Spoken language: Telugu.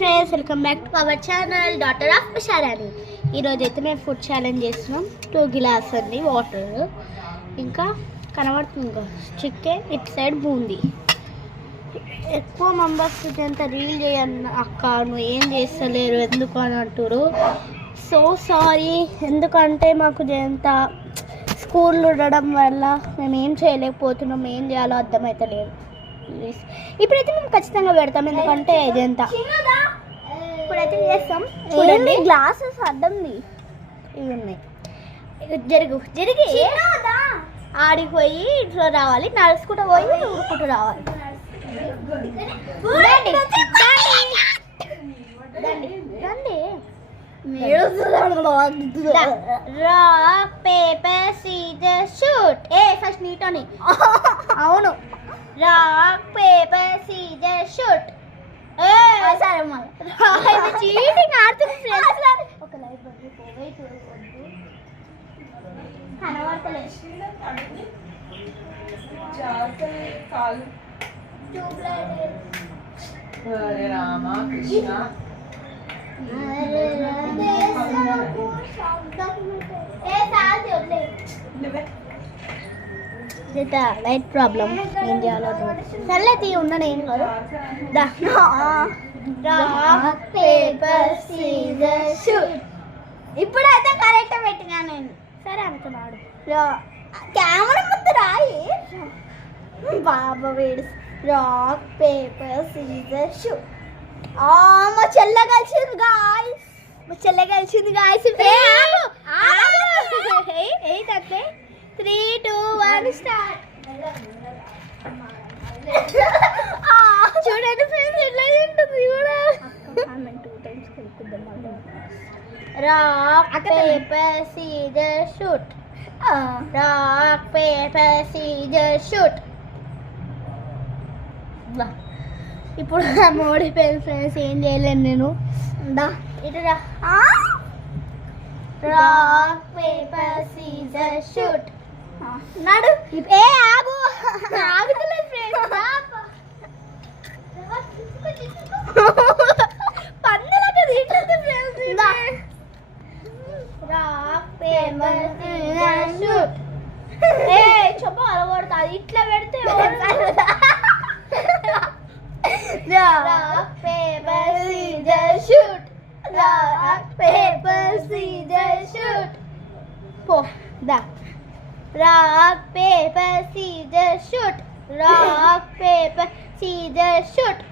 Friends welcome back to our channel daughter of Usharani. ఈరోజు అయితే మేము ఫుడ్ ఛాలెంజ్ చేస్తున్నాం. 2 గ్లాస్ అండి వాటర్, ఇంకా కనబడుతుంది చికెన్, ఇటు సైడ్ బూందీ. ఎక్కువ మెంబర్స్ ఎంత రీల్ చేయను అక్క, నువ్వు ఏం చేస్తలేరు ఎందుకు అని అంటారు. సో సారీ, ఎందుకంటే మాకు ఎంత స్కూల్ ఉండడం వల్ల మేము ఏం చేయలేకపోతున్నాం, ఏం చేయాలో అర్థమవుతలేదు. ఇప్పుడైతే మేము ఖచ్చితంగా పెడతాం, ఎందుకంటే ఇదంతా ఇప్పుడైతే చేస్తాం. చూడండి గ్లాసెస్ అడ్డంది ఇవి ఉన్నాయి. జరిగి ఆడిపోయి ఇంట్లో రావాలి, నడుచుకుంటూ పోయి ఊరుకుంటూ రావాలి. Rock paper scissor shoot. First నీటోని అవును. Rock paper scissor shoot. Cheating ఆడుతుంది. ఒక లైఫ్ లైట్ ప్రాబ్లం, ఏం చేయాలో సర్లే తీ ఉన్నాను, ఏం కాదు. Rock paper scissor shoot. ఇప్పుడైతే కరెక్ట్ పెట్టినా నేను. సరే అనుకున్నాడు. కెమెరా ముందు రాయి బాబా వేడు. Rock paper scissor shoot. మా చెల్ల కలిసింది గాయ్స్, మా చెల్ల కలిసింది గాయ్స్. 3, 2, 1 స్టార్ట్. చూడండి ఫ్రెండ్స్ ఎట్లా ఉంటుంది కూడా. Rock paper scissor shoot. Rock paper scissor shoot. ఇప్పుడు ఓడిపోయింది ఫ్రెండ్స్, ఏం చేయలేను నేను. ఇటు రాక్ పేపర్ సీజర్ షూట్. నడు. ఆగు, ఆగుతలేదు ఫ్రెండ్స్. పండుగ తింటుంది friends. Rock paper scissor shoot. చెప్ప అలగొడతా, ఇట్లా పెడితే rock paper scissor shoot. Rock paper scissor shoot. పో దా. Rock paper scissor shoot. Rock paper scissor shoot.